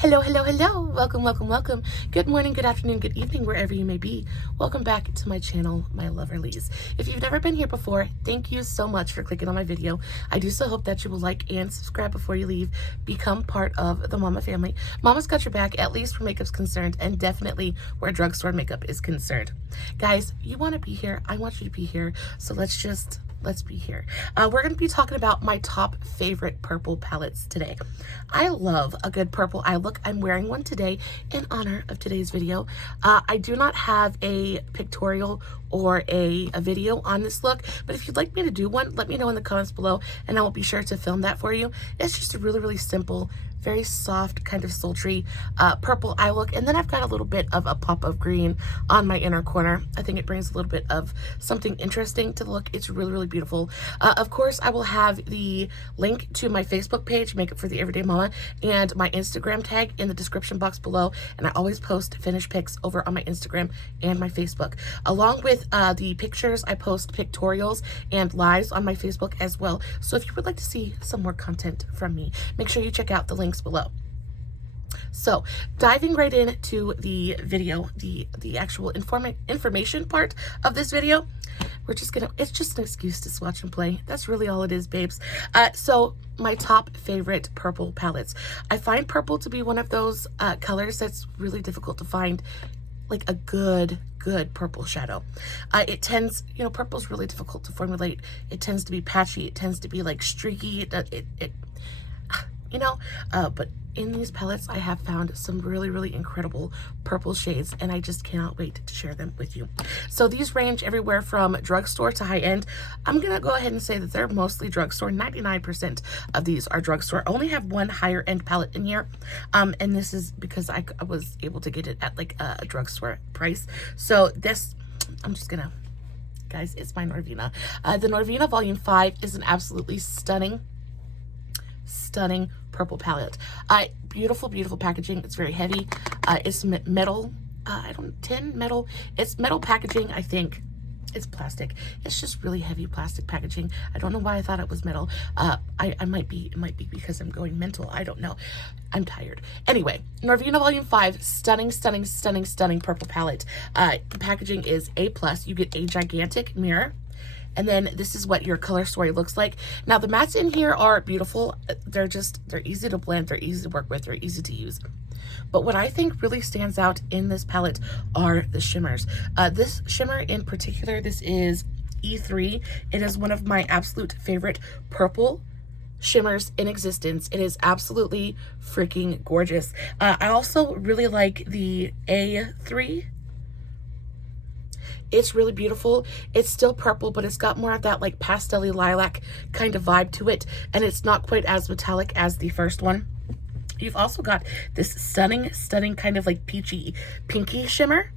Hello, hello, hello. Welcome, welcome, welcome. Good morning, good afternoon, good evening, wherever you may be. Welcome back to my channel, my loverlies. If you've never been here before, thank you so much for clicking on my video. I do so hope that you will like and subscribe before you leave. Become part of the Mama family. Mama's got your back, at least where makeup's concerned, and definitely where drugstore makeup is concerned. Guys, you want to be here. I want you to be here. So let's be here. We're going to be talking about my top favorite purple palettes today. I love a good purple eye look. I'm wearing one today in honor of today's video. I do not have a pictorial or a video on this look, but if you'd like me to do one, let me know in the comments below and I will be sure to film that for you. It's just a really, really simple, very soft, kind of sultry purple eye look. And then I've got a little bit of a pop of green on my inner corner. I think it brings a little bit of something interesting to the look. It's really, really beautiful. Of course, I will have the link to my Facebook page, Makeup for the Everyday Mama, and my Instagram tag in the description box below. And I always post finished pics over on my Instagram and my Facebook. Along with the pictures, I post pictorials and lives on my Facebook as well. So if you would like to see some more content from me, make sure you check out the links below. So diving right into the video, the actual information part of this video, it's just an excuse to swatch and play. That's really all it is, babes. So my top favorite purple palettes. I find purple to be one of those colors that's really difficult to find like a good purple shadow. It tends, purple's really difficult to formulate. It tends to be patchy. It tends to be like streaky. But in these palettes, I have found some really, really incredible purple shades, and I just cannot wait to share them with you. So these range everywhere from drugstore to high-end. I'm going to go ahead and say that they're mostly drugstore. 99% of these are drugstore. I only have one higher-end palette in here, and this is because I was able to get it at like a drugstore price. So this, I'm just going to, guys, it's my Norvina. The Norvina Volume 5 is an absolutely stunning purple palette. Beautiful packaging. It's very heavy. It's metal. Metal. It's metal packaging. I think it's plastic. It's just really heavy plastic packaging. I don't know why I thought it was metal. It might be because I'm going mental. I don't know. I'm tired. Anyway, Norvina Volume 5, stunning purple palette. The packaging is A+. You get a gigantic mirror. And then this is what your color story looks like. Now the mattes in here are beautiful. They're easy to blend. They're easy to work with. They're easy to use. But what I think really stands out in this palette are the shimmers. This shimmer in particular, this is E3. It is one of my absolute favorite purple shimmers in existence. It is absolutely freaking gorgeous. I also really like the A3. It's really beautiful. It's still purple, but it's got more of that like pastel-y lilac kind of vibe to it, and it's not quite as metallic as the first one. You've also got this stunning kind of like peachy pinky shimmer,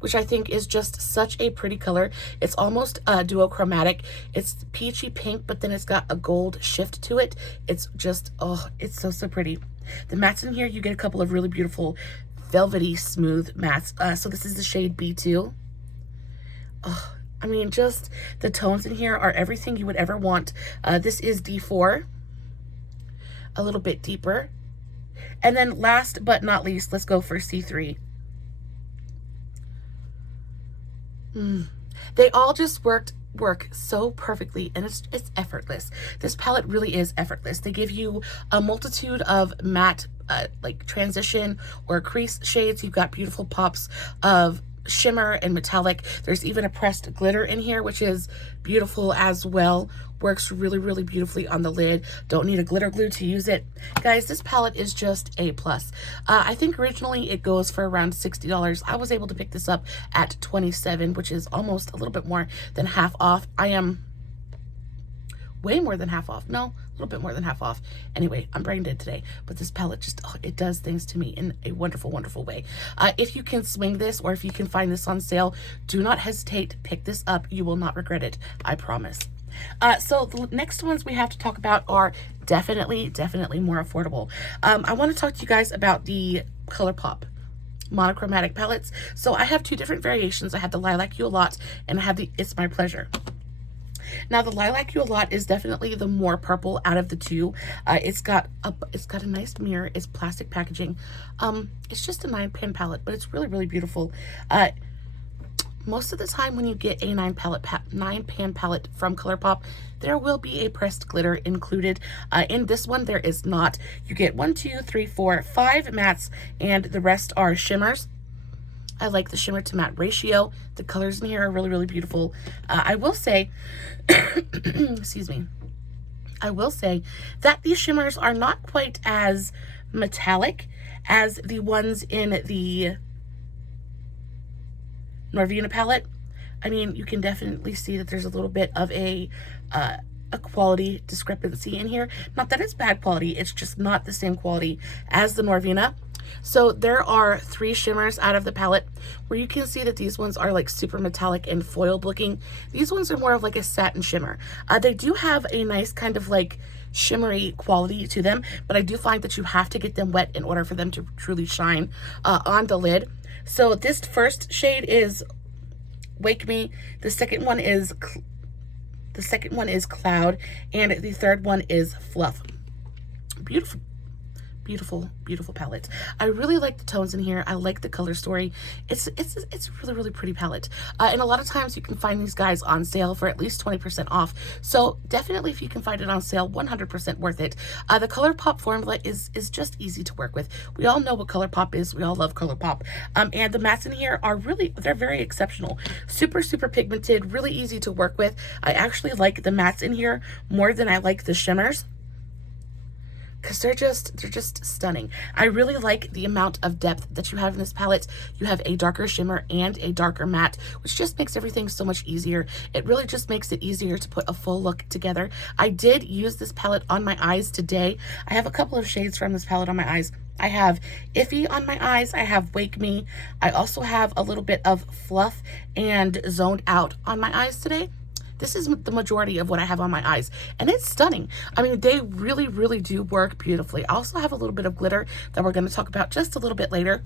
which I think is just such a pretty color. It's almost duochromatic. It's peachy pink, but then it's got a gold shift to it. It's just, oh, it's so pretty. The mattes in here, you get a couple of really beautiful velvety smooth mattes. So this is the shade B2. Oh, I mean, just the tones in here are everything you would ever want. This is D4, a little bit deeper. And then last but not least, let's go for C3. They all just work so perfectly, and it's effortless. This palette really is effortless. They give you a multitude of matte like transition or crease shades. You've got beautiful pops of shimmer and metallic. There's even a pressed glitter in here, which is beautiful as well. Works really beautifully on the lid. Don't need a glitter glue to use it. Guys, this palette is just A+. I think originally it goes for around $60. I was able to pick this up at $27, which is almost a little bit more than half off. I am way more than half off. No, a little bit more than half off. Anyway, I'm brain dead today, but this palette just, it does things to me in a wonderful way. If you can swing this, or if you can find this on sale, do not hesitate. Pick this up. You will not regret it. I promise. So the next ones we have to talk about are definitely more affordable. I want to talk to you guys about the Colourpop Monochromatic palettes. So I have two different variations. I have the Lilac You a Lot, and I have the It's My Pleasure. Now the Lilac You a Lot is definitely the more purple out of the two. It's got a nice mirror. It's plastic packaging. It's just a 9-pan palette, but it's really, really beautiful. Most of the time when you get a 9-pan palette from Colourpop, there will be a pressed glitter included. In this one, there is not. You get 1, 2, 3, 4, 5 mattes, and the rest are shimmers. I like the shimmer to matte ratio. The colors in here are really, really beautiful. I will say, excuse me, I will say that these shimmers are not quite as metallic as the ones in the Norvina palette. I mean, you can definitely see that there's a little bit of a quality discrepancy in here. Not that it's bad quality, it's just not the same quality as the Norvina. So there are 3 shimmers out of the palette where you can see that these ones are like super metallic and foiled looking. These ones are more of like a satin shimmer. They do have a nice kind of like shimmery quality to them, but I do find that you have to get them wet in order for them to truly shine on the lid. So this first shade is Wake Me. The second one is Cloud, and the third one is Fluff. Beautiful, beautiful, beautiful palette. I really like the tones in here. I like the color story. It's a really, really pretty palette. And a lot of times you can find these guys on sale for at least 20% off. So definitely if you can find it on sale, 100% worth it. The Colourpop formula is just easy to work with. We all know what Colourpop is. We all love Colourpop. And the mattes in here are really, they're very exceptional. Super, super pigmented, really easy to work with. I actually like the mattes in here more than I like the shimmers, because they're just stunning. I really like the amount of depth that you have in this palette. You have a darker shimmer and a darker matte, which just makes everything so much easier. It really just makes it easier to put a full look together. I did use this palette on my eyes today. I have a couple of shades from this palette on my eyes. I have Iffy on my eyes. I have Wake Me. I also have a little bit of Fluff and Zoned Out on my eyes today. This is the majority of what I have on my eyes, and it's stunning. I mean, they really, really do work beautifully. I also have a little bit of glitter that we're going to talk about just a little bit later,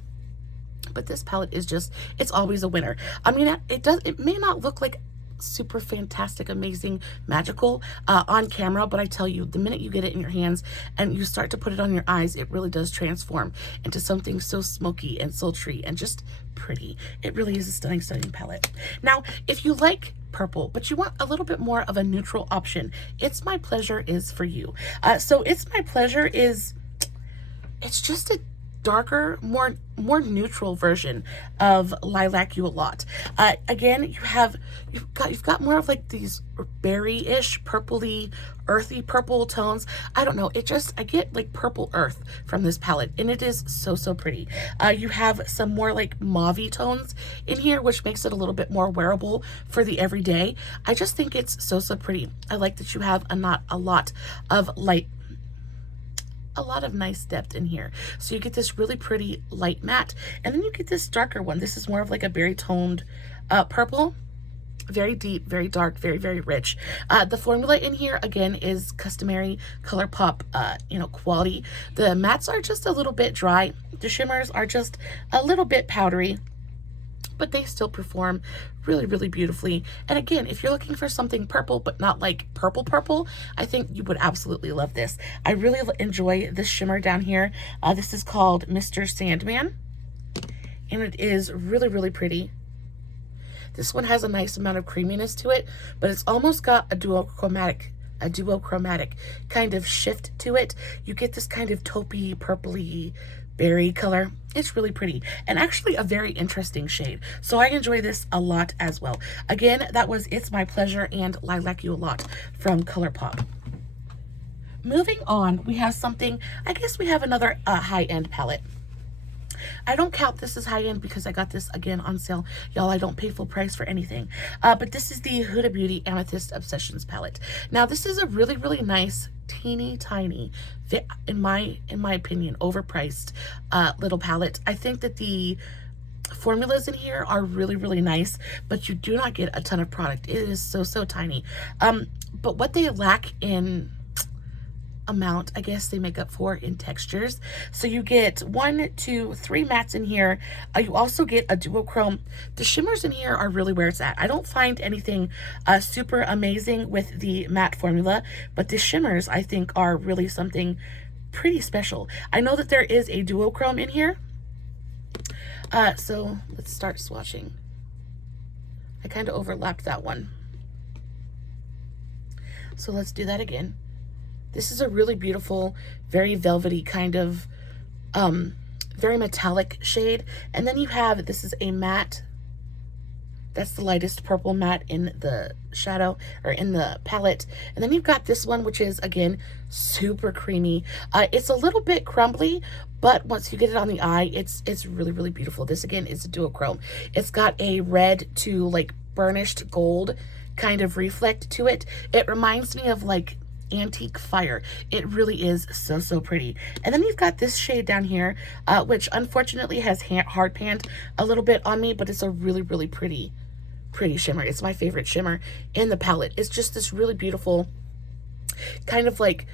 but this palette is just, it's always a winner. I mean, it may not look like super fantastic, amazing, magical on camera, but I tell you, the minute you get it in your hands and you start to put it on your eyes, it really does transform into something so smoky and sultry and just pretty. It really is a stunning, stunning palette. Now, if you like purple, but you want a little bit more of a neutral option, It's My Pleasure is for you. So It's My Pleasure is, it's just a darker, more neutral version of Lilac You a Lot. Again, you've got more of like these berry-ish, purpley, earthy purple tones. I don't know, I get like purple earth from this palette, and it is so, so pretty. You have some more like mauve-y tones in here, which makes it a little bit more wearable for the everyday. I just think it's so, so pretty. I like that you have a lot of nice depth in here. So you get this really pretty light matte, and then you get this darker one. This is more of like a berry toned purple. Very deep, very dark, very, very rich. The formula in here, again, is customary Colourpop, quality. The mattes are just a little bit dry. The shimmers are just a little bit powdery, but they still perform really, really beautifully. And again, if you're looking for something purple, but not like purple, I think you would absolutely love this. I really enjoy this shimmer down here. This is called Mr. Sandman, and it is really, really pretty. This one has a nice amount of creaminess to it, but it's almost got a duochromatic kind of shift to it. You get this kind of taupey, purpley, berry color. It's really pretty, and actually a very interesting shade. So I enjoy this a lot as well. Again, that was It's My Pleasure and Lilac You a Lot from Colourpop. Moving on, we have something, I guess we have another high-end palette. I don't count this as high-end because I got this again on sale. Y'all, I don't pay full price for anything. But this is the Huda Beauty Amethyst Obsessions palette. Now, this is a really, really nice, teeny tiny, in my opinion, overpriced little palette. I think that the formulas in here are really, really nice, but you do not get a ton of product. It is so, so tiny. But what they lack in amount, I guess, they make up for in textures. So you get 1, 2, 3 mattes in here. You also get a duochrome. The shimmers in here are really where it's at. I don't find anything super amazing with the matte formula, but the shimmers I think are really something pretty special. I know that there is a duochrome in here. So let's start swatching. I kind of overlapped that one. So let's do that again. This is a really beautiful, very velvety kind of, very metallic shade. And then you have, this is a matte. That's the lightest purple matte in the shadow, or in the palette. And then you've got this one, which is, again, super creamy. It's a little bit crumbly, but once you get it on the eye, it's really, really beautiful. This, again, is a duochrome. It's got a red to, like, burnished gold kind of reflect to it. It reminds me of, like, antique fire. It really is so pretty. And then you've got this shade down here, which unfortunately has hard panned a little bit on me, but it's a really pretty shimmer. It's my favorite shimmer in the palette. It's just this really beautiful kind of like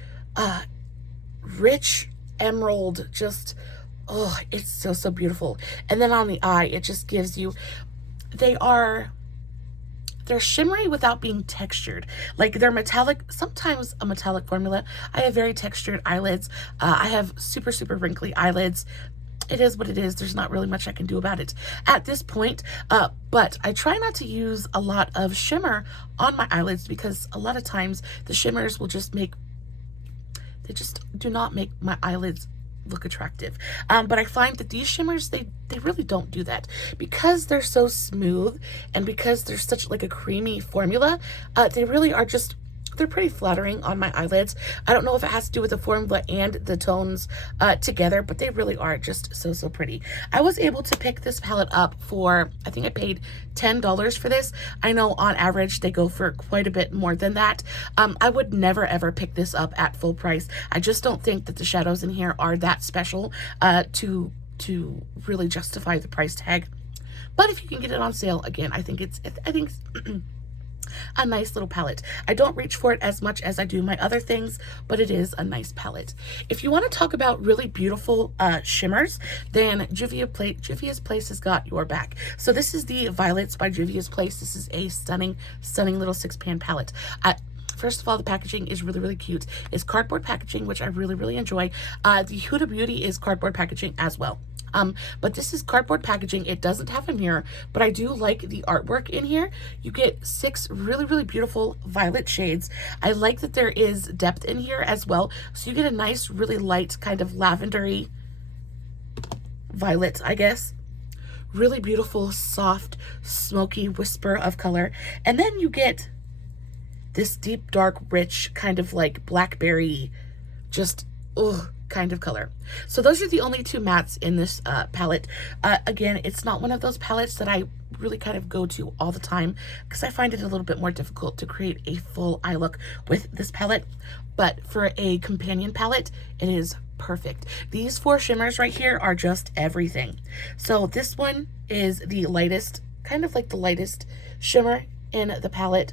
rich emerald, just, oh, it's so beautiful. And then on the eye, it just gives you, they're shimmery without being textured. Like, they're metallic, sometimes a metallic formula. I have very textured eyelids. I have super wrinkly eyelids. It is what it is. There's not really much I can do about it at this point. But I try not to use a lot of shimmer on my eyelids, because a lot of times the shimmers will just they just do not make my eyelids look attractive. But I find that these shimmers, they really don't do that, because they're so smooth and because they're such like a creamy formula. They really are just, they're pretty flattering on my eyelids. I don't know if it has to do with the formula and the tones together, but they really are just so pretty. I was able to pick this palette up for, I think I paid $10 for this. I know on average they go for quite a bit more than that. I would never ever pick this up at full price. I just don't think that the shadows in here are that special to really justify the price tag. But if you can get it on sale, again, I think it's a nice little palette. I don't reach for it as much as I do my other things, but it is a nice palette. If you want to talk about really beautiful shimmers, then Juvia's Place has got your back. So this is the Violets by Juvia's Place. This is a stunning little 6-pan palette. First of all, the packaging is really cute. It's cardboard packaging, which I really enjoy. The Huda Beauty is cardboard packaging as well. But this is cardboard packaging. It doesn't have a mirror, but I do like the artwork in here. You get 6 really beautiful violet shades. I like that there is depth in here as well. So you get a nice, really light kind of lavendery violet, I guess. Really beautiful, soft, smoky whisper of color. And then you get this deep, dark, rich kind of like blackberry, just, kind of color. So those are the only 2 mattes in this palette. Again, it's not one of those palettes that I really kind of go to all the time, because I find it a little bit more difficult to create a full eye look with this palette. But for a companion palette, it is perfect. These 4 shimmers right here are just everything. So this one is the lightest, kind of like the lightest shimmer in the palette,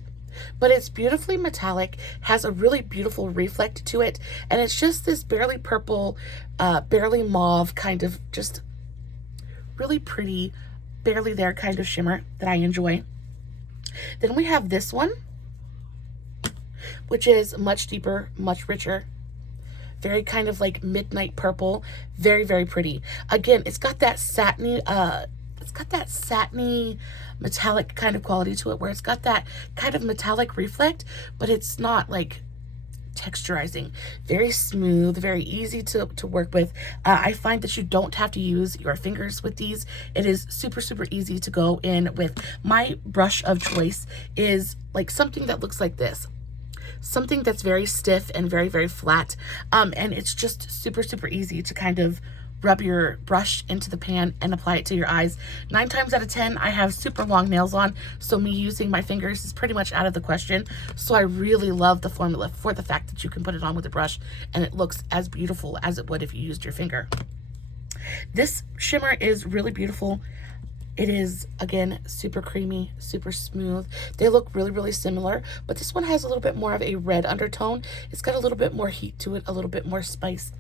but it's beautifully metallic, has a really beautiful reflect to it, and it's just this barely purple, barely mauve kind of just really pretty, barely there kind of shimmer that I enjoy. Then we have this one, which is much deeper, much richer, very kind of like midnight purple, very pretty. Again, it's got that satiny, metallic kind of quality to it, where it's got that kind of metallic reflect, but it's not like texturizing. Very smooth, very easy to work with. I find that you don't have to use your fingers with these. It is super easy to go in with. My brush of choice is like something that looks like this. Something that's very stiff and very flat. And it's just super easy to kind of rub your brush into the pan and apply it to your eyes. 9 times out of 10, I have super long nails on, so me using my fingers is pretty much out of the question. So I really love the formula for the fact that you can put it on with a brush and it looks as beautiful as it would if you used your finger. This shimmer is really beautiful. It is, again, super creamy, super smooth. They look really, really similar, but this one has a little bit more of a red undertone. It's got a little bit more heat to it, a little bit more spice.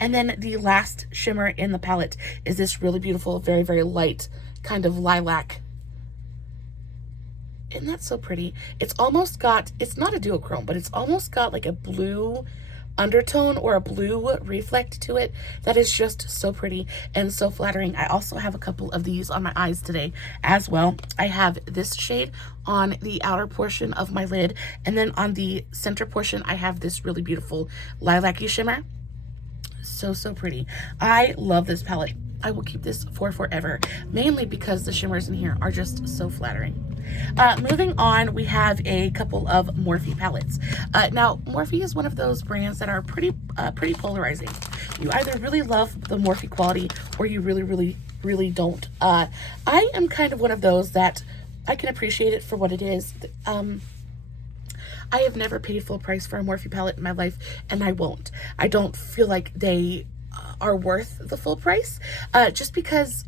And then the last shimmer in the palette is this really beautiful, very, very light kind of lilac. Isn't that so pretty? It's almost got, it's not a duochrome, but it's almost got like a blue undertone or a blue reflect to it that is just so pretty and so flattering. I also have a couple of these on my eyes today as well. I have this shade on the outer portion of my lid, and then on the center portion I have this really beautiful lilac-y shimmer. So pretty. I love this palette. I will keep this for forever, mainly because the shimmers in here are just so flattering. Moving on, we have a couple of Morphe palettes. Now, Morphe is one of those brands that are pretty polarizing. You either really love the Morphe quality or you really don't. I am kind of one of those that I can appreciate it for what it is. I have never paid full price for a Morphe palette in my life, and I won't. I don't feel like they are worth the full price, just because,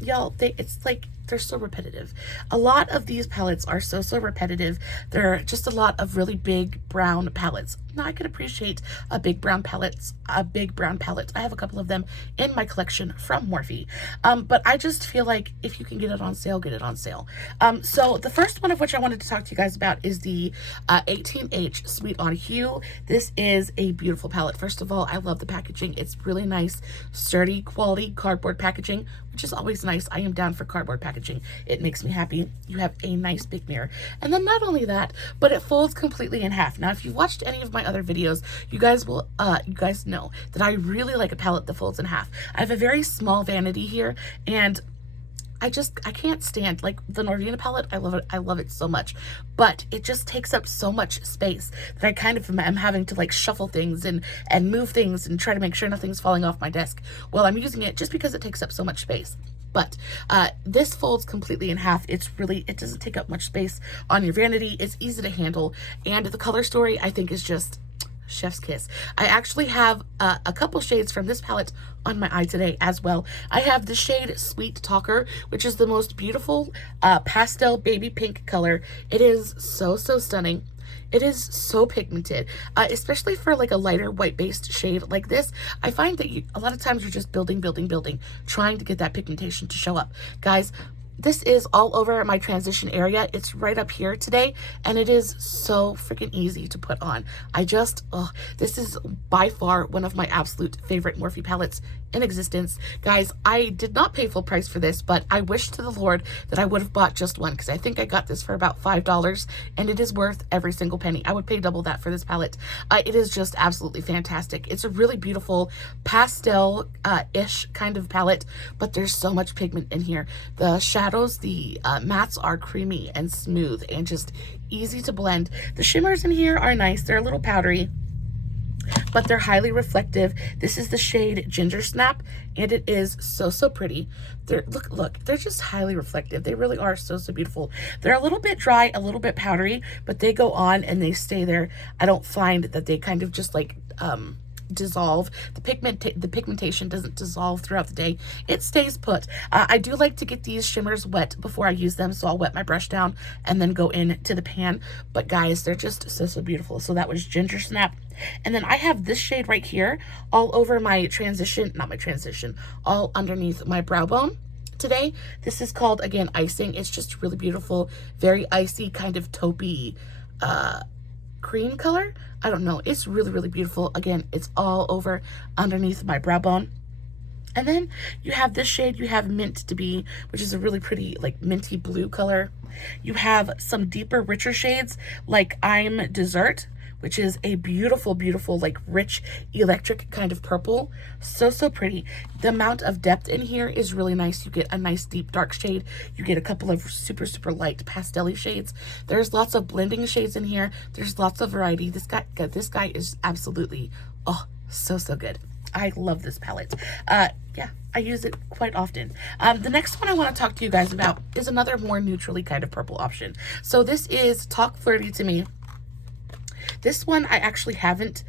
y'all, it's like they're so repetitive. A lot of these palettes are so repetitive. They're just a lot of really big brown palettes. Now, I can appreciate a big brown palette. I have a couple of them in my collection from Morphe. But I just feel like if you can get it on sale, get it on sale. So the first one of which I wanted to talk to you guys about is the 18H Sweet on Hue. This is a beautiful palette. First of all, I love the packaging. It's really nice, sturdy, quality cardboard packaging, which is always nice. I am down for cardboard packaging. It makes me happy. You have a nice big mirror. And then not only that, but it folds completely in half. Now, if you've watched any of my other videos, you guys know that I really like a palette that folds in half. I have a very small vanity here, and I can't stand, like, the Norvina palette. I love it so much, but it just takes up so much space that I kind of am having to, like, shuffle things and move things and try to make sure nothing's falling off my desk while I'm using it, just because it takes up so much space. But this folds completely in half. It doesn't take up much space on your vanity. It's easy to handle, and the color story, I think, is just chef's kiss. I actually have a couple shades from this palette on my eye today as well. I have the shade Sweet Talker, which is the most beautiful pastel baby pink color. It is so stunning. It is so pigmented, especially for like a lighter white-based shade like this. I find that a lot of times you're just building, trying to get that pigmentation to show up. Guys, this is all over my transition area. It's right up here today, and it is so freaking easy to put on. This is by far one of my absolute favorite Morphe palettes in existence. Guys, I did not pay full price for this, but I wish to the Lord that I would have bought just one, because I think I got this for about $5, and it is worth every single penny. I would pay double that for this palette. It is just absolutely fantastic. It's a really beautiful pastel-ish kind of palette, but there's so much pigment in here. The shadows, the mattes are creamy and smooth and just easy to blend. The shimmers in here are nice. They're a little powdery, but they're highly reflective. This is the shade Ginger Snap, and it is so pretty. Look, they're just highly reflective. They really are so beautiful. They're a little bit dry, a little bit powdery, but they go on and they stay there. I don't find that they kind of just like dissolve. The pigmentation doesn't dissolve throughout the day. It stays put. I do like to get these shimmers wet before I use them, so I'll wet my brush down and then go into the pan. But guys, they're just so beautiful. So that was Ginger Snap. And then I have this shade right here all over my transition, not my transition, all underneath my brow bone today. This is called, again, Icing. It's just really beautiful, very icy, kind of taupey cream color. I don't know. It's really beautiful. Again, it's all over underneath my brow bone. And then you have this shade. You have Mint to Be, which is a really pretty, like, minty blue color. You have some deeper, richer shades like I'm Dessert, which is a beautiful, like, rich, electric kind of purple. So pretty. The amount of depth in here is really nice. You get a nice deep dark shade. You get a couple of super light pastel-y shades. There's lots of blending shades in here. There's lots of variety. This guy is absolutely, so good. I love this palette. Yeah, I use it quite often. The next one I want to talk to you guys about is another more neutrally kind of purple option. So this is Talk Flirty to Me. This one I actually haven't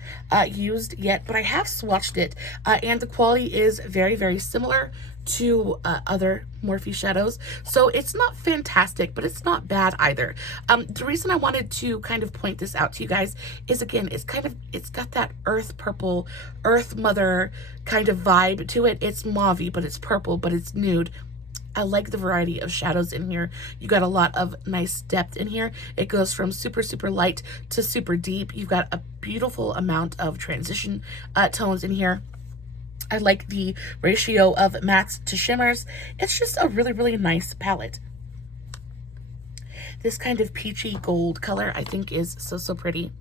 used yet, but I have swatched it, and the quality is very similar to other Morphe shadows. So it's not fantastic, but it's not bad either. The reason I wanted to kind of point this out to you guys is, again, it's got that earth purple, earth mother kind of vibe to it. It's mauve, but it's purple, but it's nude. I like the variety of shadows in here. You got a lot of nice depth in here. It goes from super, super light to super deep. You've got a beautiful amount of transition tones in here. I like the ratio of mattes to shimmers. It's just a really, really nice palette. This kind of peachy gold color I think is so, so pretty.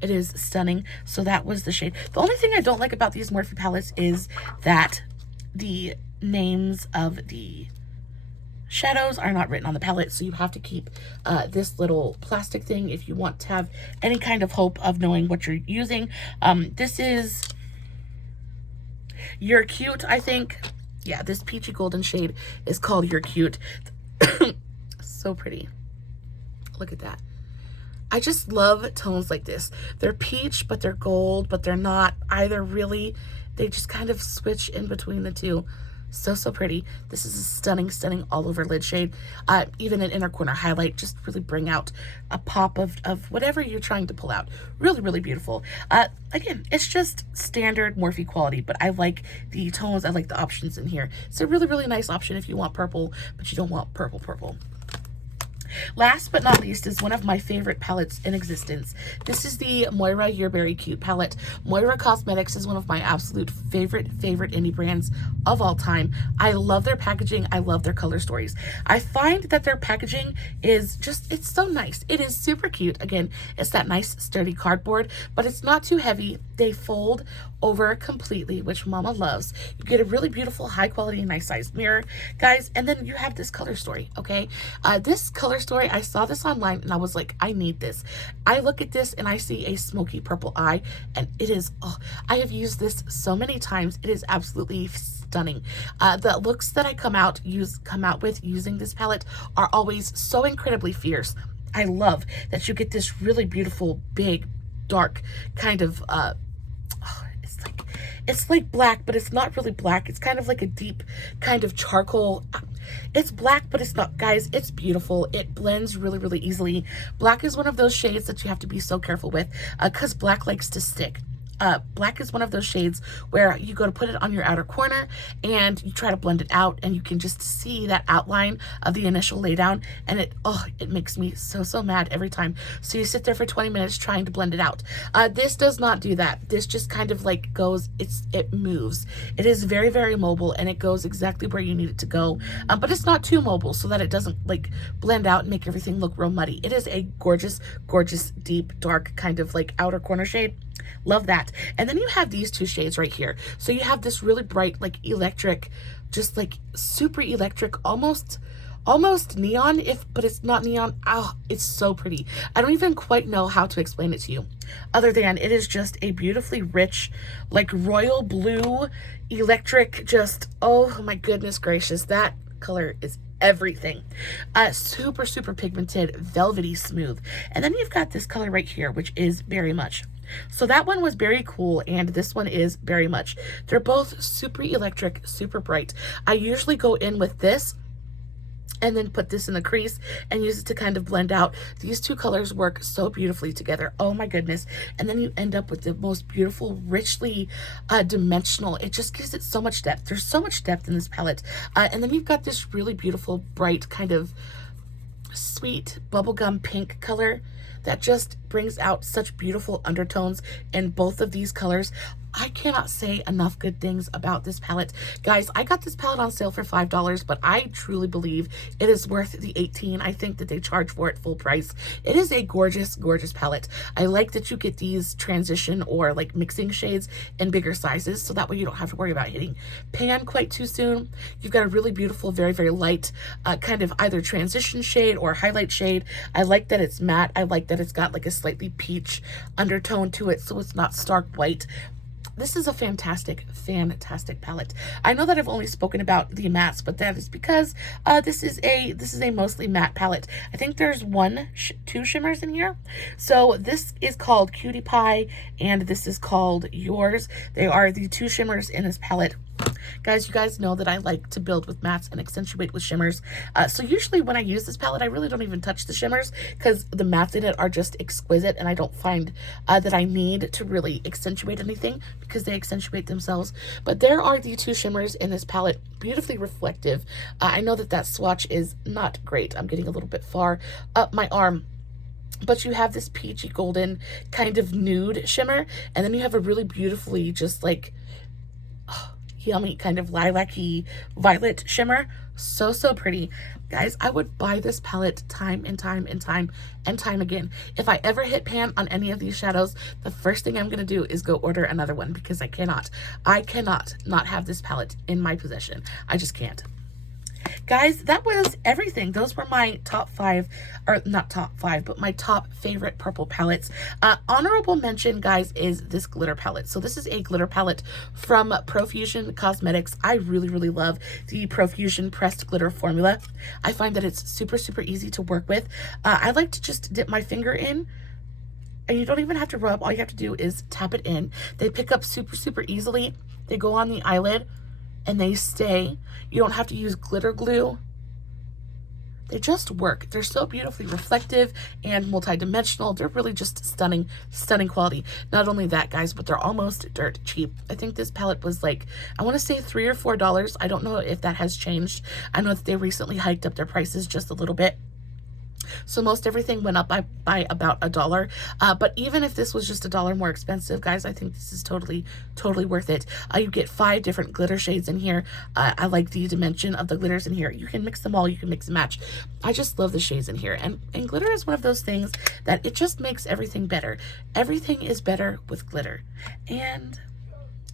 It is stunning. So that was the shade. The only thing I don't like about these Morphe palettes is that the names of the shadows are not written on the palette, so you have to keep this little plastic thing if you want to have any kind of hope of knowing what you're using. This is You're Cute, I think. Yeah, this peachy golden shade is called You're Cute. So pretty. Look at that. I just love tones like this. They're peach, but they're gold, but they're not either really. They just kind of switch in between the two. So, so pretty. This is a stunning, stunning all over lid shade. Even an inner corner highlight, just really bring out a pop of whatever you're trying to pull out. Really, really beautiful. Again, it's just standard Morphe quality, but I like the tones. I like the options in here. It's a really, really nice option if you want purple, but you don't want purple, purple. Last but not least is one of my favorite palettes in existence. This is the Moira Yearbury Cute palette. Moira Cosmetics is one of my absolute favorite indie brands of all time. I love their packaging. I love their color stories. I find that their packaging is just, it's so nice. It is super cute. Again, it's that nice sturdy cardboard, but it's not too heavy. They fold over completely, which mama loves. You get a really beautiful, high quality, nice sized mirror, guys, and then you have this color story, okay? This color story, I saw this online and I was like, I need this. I look at this and I see a smoky purple eye, and it is, oh, I have used this so many times. It is absolutely stunning. The looks that I come out with using this palette are always so incredibly fierce. I love that you get this really beautiful, big, dark kind of, it's like black, but it's not really black. It's kind of like a deep kind of charcoal. It's black, but it's not, guys, it's beautiful. It blends really, really easily. Black is one of those shades that you have to be so careful with because black likes to stick. Black is one of those shades where you go to put it on your outer corner and you try to blend it out, and you can just see that outline of the initial laydown, and it makes me so mad every time. So you sit there for 20 minutes trying to blend it out. This does not do that. This just kind of like goes, it moves. It is very, very mobile, and it goes exactly where you need it to go. But it's not too mobile so that it doesn't like blend out and make everything look real muddy. It is a gorgeous, gorgeous, deep, dark kind of like outer corner shade. Love that. And then you have these two shades right here. So you have this really bright, like electric, just like super electric, almost neon, but it's not neon. Oh, it's so pretty. I don't even quite know how to explain it to you, other than it is just a beautifully rich, like royal blue, electric, just, oh my goodness gracious, that color is everything. Super, super pigmented, velvety smooth. And then you've got this color right here, which is Very Much. So that one was Very Cool, and this one is Very Much. They're both super electric, super bright. I usually go in with this and then put this in the crease and use it to kind of blend out. These two colors work so beautifully together. Oh my goodness. And then you end up with the most beautiful, richly dimensional. It just gives it so much depth. There's so much depth in this palette. And then you've got this really beautiful, bright, kind of sweet bubblegum pink color that just brings out such beautiful undertones in both of these colors. I cannot say enough good things about this palette. Guys, I got this palette on sale for $5, but I truly believe it is worth the $18. I think that they charge for it full price. It is a gorgeous, gorgeous palette. I like that you get these transition or like mixing shades in bigger sizes, so that way you don't have to worry about hitting pan quite too soon. You've got a really beautiful, very, very light kind of either transition shade or highlight shade. I like that it's matte. I like that it's got like a slightly peach undertone to it, so it's not stark white. This is a fantastic, fantastic palette. I know that I've only spoken about the mattes, but that is because this is a mostly matte palette. I think there's two shimmers in here. So this is called Cutie Pie, and this is called Yours. They are the two shimmers in this palette. Guys, you guys know that I like to build with mattes and accentuate with shimmers. So usually when I use this palette, I really don't even touch the shimmers because the mattes in it are just exquisite, and I don't find that I need to really accentuate anything because they accentuate themselves. But there are the two shimmers in this palette, beautifully reflective. I know that that swatch is not great. I'm getting a little bit far up my arm. But you have this peachy golden kind of nude shimmer, and then you have a really beautifully just like yummy kind of lilac-y violet shimmer. So pretty. Guys, I would buy this palette time and time again. If I ever hit pan on any of these shadows, the first thing I'm gonna do is go order another one, because I cannot not have this palette in my possession. I just can't. Guys, that was everything. Those were my top 5, or not top 5, but my top favorite purple palettes. Honorable mention, guys, is this glitter palette. So this is a glitter palette from Profusion Cosmetics. I really love the Profusion pressed glitter formula. I find that it's super easy to work with. I like to just dip my finger in, and you don't even have to rub. All you have to do is tap it in. They pick up super easily. They go on the eyelid and they stay. You don't have to use glitter glue. They just work. They're so beautifully reflective and multi-dimensional. They're really just stunning quality. Not only that, guys, but they're almost dirt cheap. I think this palette was like, I want to say $3 or $4. I don't know if that has changed. I know that they recently hiked up their prices just a little bit. So most everything went up by about $1. But even if this was just $1 more expensive, guys, I think this is totally worth it. You get 5 different glitter shades in here. I like the dimension of the glitters in here. You can mix them all. You can mix and match. I just love the shades in here. And glitter is one of those things that it just makes everything better. Everything is better with glitter. And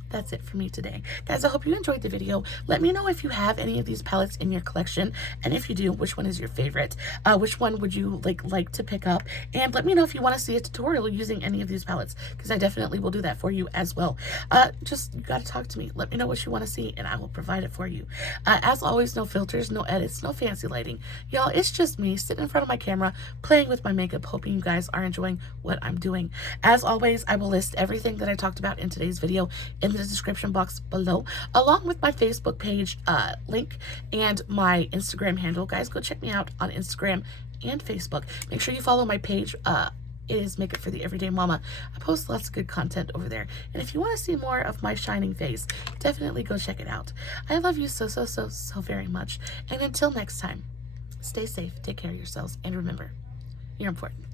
that's it for me today. Guys, I hope you enjoyed the video. Let me know if you have any of these palettes in your collection, and if you do, which one is your favorite? Which one would you like to pick up? And let me know if you want to see a tutorial using any of these palettes, because I definitely will do that for you as well. Just, you gotta talk to me. Let me know what you want to see, and I will provide it for you. As always, no filters, no edits, no fancy lighting. Y'all, it's just me sitting in front of my camera, playing with my makeup, hoping you guys are enjoying what I'm doing. As always, I will list everything that I talked about in today's video in the description box below, along with my Facebook page link and my Instagram handle. Guys, go check me out on Instagram and Facebook. Make sure you follow my page. It is Makeup for the Everyday Mama. I post lots of good content over there. And if you want to see more of my shining face, definitely go check it out. I love you so very much. And until next time, stay safe, take care of yourselves, and remember, you're important.